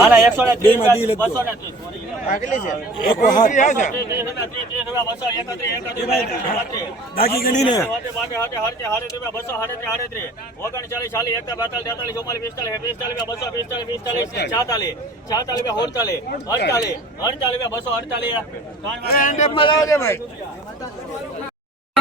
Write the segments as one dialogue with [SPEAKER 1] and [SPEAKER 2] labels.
[SPEAKER 1] આના એકસો ને ત્રીસ
[SPEAKER 2] બેમાં એકતા જ
[SPEAKER 1] બસો ને ત્રીસ
[SPEAKER 2] એક
[SPEAKER 3] બસો
[SPEAKER 1] તેતાલીસ, પિસ્તાલીસ,
[SPEAKER 3] છેતાલીસ.
[SPEAKER 1] છેતાલીસ?
[SPEAKER 3] અડતાલીસ.
[SPEAKER 1] છપ્પન રૂપિયા, બસો,
[SPEAKER 3] અઠ્ઠાવન.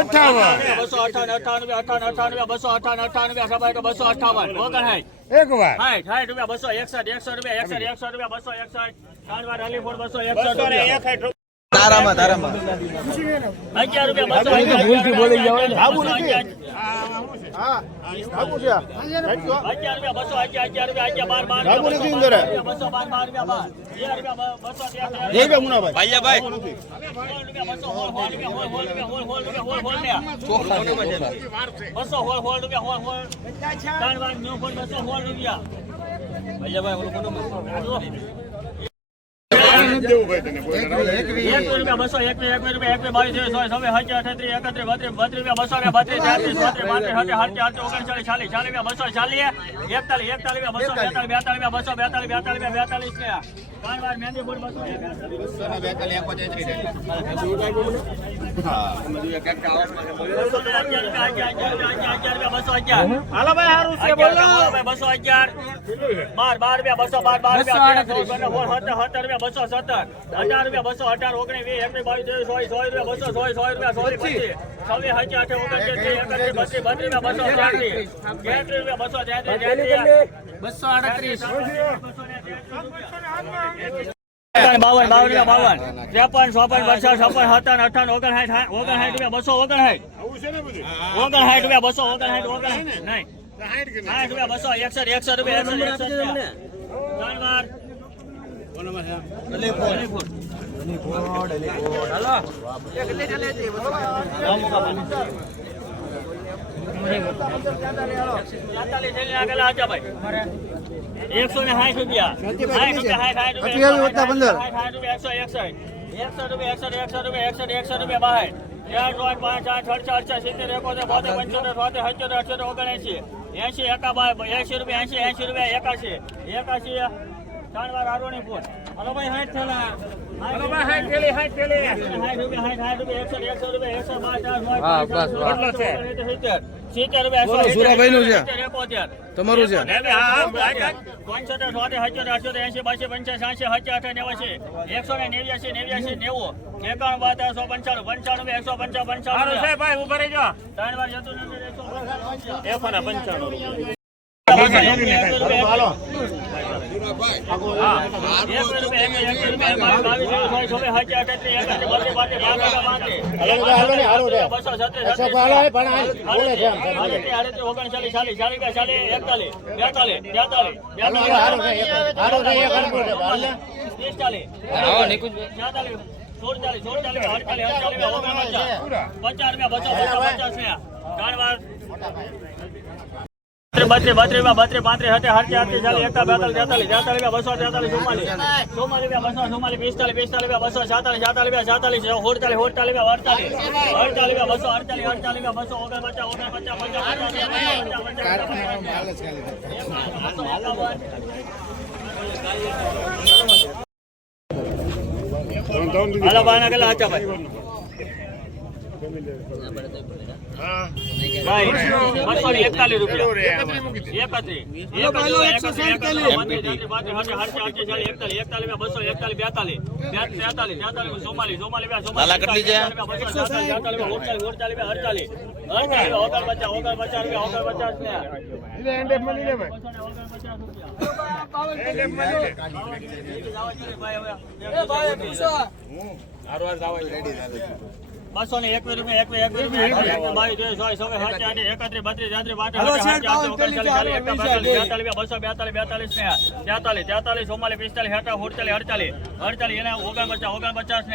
[SPEAKER 3] અઠાવન.
[SPEAKER 1] બસો અઠાવન અઠાવન રૂપિયા અઠાવન અઠાવન બસો અઠાવન અઠાવન રૂપિયા સભાઈ બસો અઠાવન
[SPEAKER 3] એક વાર.
[SPEAKER 1] સાઠ સાઠ રૂપિયા બસો એકસઠ એકસઠ રૂપિયા એકસઠ એકસઠ રૂપિયા બસો એકસઠ. ત્રણ વાર અલીફોડ બસો એકસઠ રૂપિયા.
[SPEAKER 4] તારામાં તારામાં.
[SPEAKER 1] અગિયાર રૂપિયા બસો ભૂલથી બોલી જાવ અગિયાર. રૂપિયા બસો અગિયાર અગિયાર રૂપિયા અગિયાર બાર બાર બસો બાર બાર રૂપિયા બાર. રૂપિયા સોળ રૂપિયા બસો હોળ હોળ રૂપિયા હોળ હોળ રૂપિયા હોળ હોળ લ્યા. બસો હોળ રૂપિયા હોળ હોળ બસો રૂપિયા બસો એક એક રૂપિયા એક બાવીસ ત્રેવીસ ચોવીસ છવ્વીસ અઠત્રીસ એકત્રીસ બત્રીસ બત્રીસ રૂપિયા બસો ને બત્રીસ તેત્રીસ ચોત્રીસ પાંત્રીસ છત્રીસ અડતીસ અડતીસ ઓગણચાલીસ ચાલીસ ચાલીસ રૂપિયા બસો ચાલીસ એકતાલીસ એકતાલીસ રૂપિયા બસો બેતાલીસ બેતાલીસ રૂપિયા બસો બેતાલીસ બેતાલીસ રૂપિયા બેતાલીસ ને ત્રણ વાર મહેંદી ફૂલ બસો હાલો ભાઈ હારું બસો અગિયાર બાર બાર રૂપિયા બસો બાર બાર સત્તર રૂપિયા બસો સત્તર અઢાર. રૂપિયા બસો અઢાર ઓગણીસ વીસ એકવીસ બાવીસ ત્રેવીસ ચોવીસ ચોવીસ રૂપિયા બસો ચોવીસ ચોવીસ રૂપિયા ચોવીસ પચીસ. છવ્વીસ સત્યાવીસ અઠાવીસ ઓગણત્રીસ એકત્રીસ બત્રીસ બત્રીસ રૂપિયા બસો ત્યાંત્રીસ તેત્રીસ રૂપિયા બસો તેત્રીસ તેત્રીસ બસો આડત્રીસ. બાવન બાવન બાવન. ત્રેપન ચોપન પચાસ છપ્પન સત્તાવન અઠાવન ઓગણસાઠ ઓગણસાઠ રૂપિયા બસો ઓગણસાઠ. ઓગણસાઠ રૂપિયા બસો ઓગણસાઠ ઓગણસાઠ. નહીં. સાઠ રૂપિયા બસો એકસઠ એકસઠ રૂપિયા એકસઠ એકસઠ રૂપિયા. ત્રણ વાર. એકસો ને સાઠ રૂપિયા. એકસો એકસો રૂપિયા એકસઠ એકસો રૂપિયા બાય ચાર દોઢ પાંચ આઠ અડસઠ અડસઠ સિત્તેર એકોતેર બોતેર પંચોતેર છોતેર સત્યોતેર અઠ્યોતેર ઓગણએંશી એંસી એકા બાય એંશી રૂપિયા એંશી એંશી રૂપિયા એકાશી એકાશી ત્રણ વાર આરોની ફૂટ હલો ભાઈ હાથ થેલા હલો ભાઈ થેલી થેલી રૂપિયા રૂપિયા એકસો એકસો રૂપિયા એકસો પાંચ
[SPEAKER 4] હા, બસ,
[SPEAKER 1] આઠ,
[SPEAKER 4] બસ.
[SPEAKER 1] સિત્તેર, સિત્તેર સિત્તેર રૂપિયા
[SPEAKER 4] બોલો, સુરાભાઈનું છે. તમારું છે.
[SPEAKER 1] પંચોતેર છોતેર સત્યોતેર અઠ્યોતેર એંશી બાસી પંચાસી સાંસી સત્યા અઠા નેવાસી એકસો ને નેવ્યાસી નેવ્યાસી નેવું. એકાણું બાર એકસો પંચાણું પંચાણું એકસો પંચાવન પંચાવન ભાઈ ઊભા રહેજો ત્રણ વાર જતું નથી રૂપિયા પચાસ એકસો ને પંચાણું બત્રીસ બત્રીસ બત્રીસ પાંત્રી હતી હરતી હરતી ચાલી એકતા બેતાલીસ તેતાલીસ તેતાલીસ રૂપિયા બસો તેતાલીસ ચુમ્માલીસ ચુમ્માલીસ રૂપિયા બસો ચુમ્માલીસ પિસ્તાલીસ પિસ્તાલીસ રૂપિયા બસો સાતાલીસ સાતાલીસ રૂપિયા સાતાલીસ હોડતાલીસ હોડતાલીસ રૂપિયા અડતાલીસ અડતાલીસ રૂપિયા બસો અડતાલીસ અડતાલીસ રૂપિયા બસો ઓગણ પચાસ ઓગણ પચાસ પચાસ હાલો બાના કેટલા હતા ભાઈ ભાઈ બસો ને એકતાલીસ રૂપિયા એકત્રીસ એકતાલીસ બસો બેતાલીસ ને એકવીસ રૂપિયા એકવીસ એકવીસ એકત્રીસ બત્રીસ ઓગણચાલીસ ચાલીસ બસો બેતાલીસ બેતાલીસ ને તેતાલીસ તેતાલીસ ચુમ્માલીસ પિસ્તાલીસ સુડતાલીસ અડતાલીસ અડતાલીસ એના ને ઓગણપચાસ.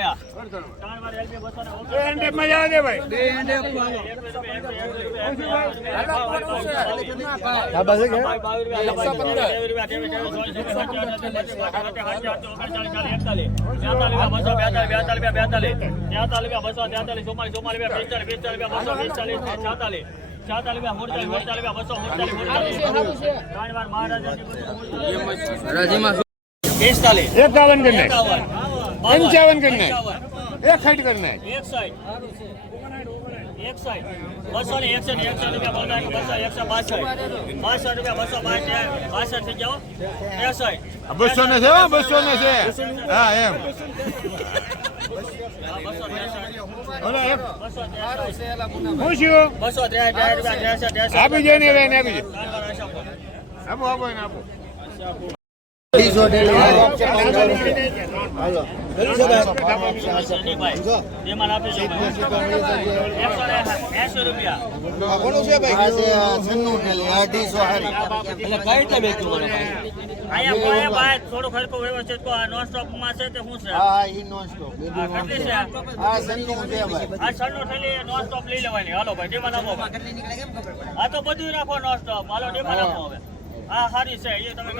[SPEAKER 1] પિસ્તાલીસ
[SPEAKER 3] એકાવન કરી નાખ.
[SPEAKER 1] એકાવન.
[SPEAKER 3] પંચાવન કરી નાખ.
[SPEAKER 1] એકાવન.
[SPEAKER 3] એક સાઈડ કરી નાખ.
[SPEAKER 1] એકસાઠ એકસાઠ બસો ને એકસઠ એકસઠ રૂપિયા બોલાય બસો એકસો બાસઠ. બાસઠ રૂપિયા બસો બાસઠ બાસઠ થઈ જાઓ. ત્રેસઠ
[SPEAKER 3] બસો ને છે બસો ને છે. હા એમ. આપી દે ને. આપો આપો આપો
[SPEAKER 1] આ તો બધું રાખો નોન સ્ટોપ હાલો ડીમાં નાખો હવે. આ સારી છે. એ તમે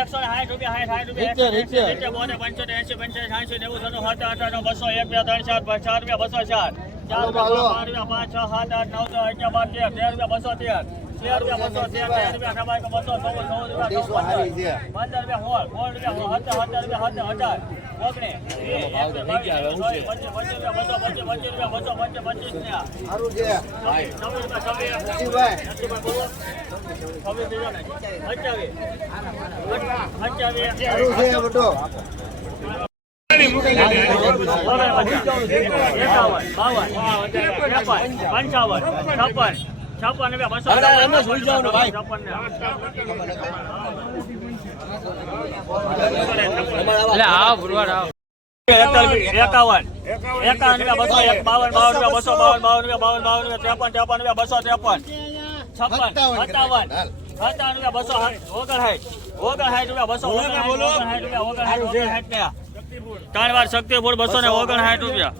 [SPEAKER 1] એકસો સાઠ રૂપિયા સાઠ સાઠ રૂપિયા. સિત્તેર, બોતેર, પંચોતેર, એંશી, પંચ્યાસી, સાઠ, નેવું, સત્તર, સત્તર, અઠાણું, બસો એક બે ત્રણ ચાર ચાર રૂપિયા બસો ચાર. ચાર રૂપિયા પાંચ રૂપિયા પાંચ છ સાત આઠ નવ દસ અગિયાર બાર તેર તેર રૂપિયા બસો તેર. તેર રૂપિયા બસો તેર તેર રૂપિયા ખબર બસો ચૌદ ચૌદ રૂપિયા પંદર. રૂપિયા સોળ સોળ રૂપિયા સત્તર સત્તર રૂપિયા સત્તર હજાર ઓગણીસ. પચીસ રૂપિયા બસો પચીસ પચીસ રૂપિયા બસો પચીસ પચીસ રૂપિયા. ને પંચાવન છપ્પન છપ્પન રૂપિયા બસો છપ્પન એકાવન. એકાવન રૂપિયા બસો બાવન બાવન રૂપિયા બસો બાવન બાવન રૂપિયા બાવન બાવન રૂપિયા ત્રેપન ત્રેપન રૂપિયા બસો ત્રેપન. છપ્પન સત્તાવન સત્તાવન. રૂપિયા બસો ઓગણસાઠ ઓગણસાઠ રૂપિયા બસો ઓગણસાઠ રૂપિયા ઓગણસાઠ ઓગણસાઠ ને ત્રણ વાર શક્તિપુર બસો ને ઓગણસાઠ રૂપિયા.